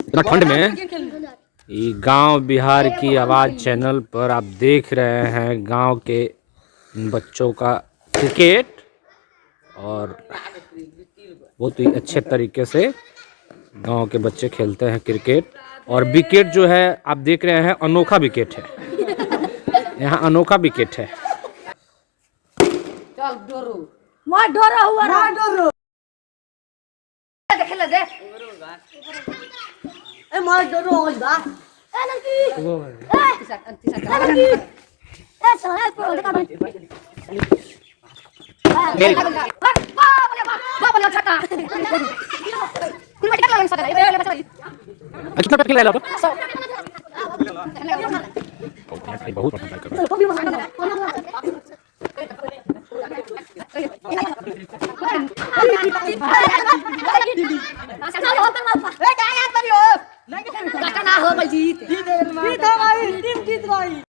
इतना ठंड में ये गांव बिहार की आवाज़ चैनल पर आप देख रहे हैं गांव के बच्चों का क्रिकेट, और बहुत ही अच्छे तरीके से गांव के बच्चे खेलते हैं क्रिकेट। और विकेट जो है आप देख रहे हैं, अनोखा विकेट है, यहाँ अनोखा विकेट है। चल डोरू मार डोरा हुआ मार डोरू खेल दे ए मार डोरू हो जा ए लड़की ए सोहे को का मेरी बाप बोले छक्का कुल मत कर सकता है ले बचा कितना पैक खिलाया आप? बहुत पसंद कर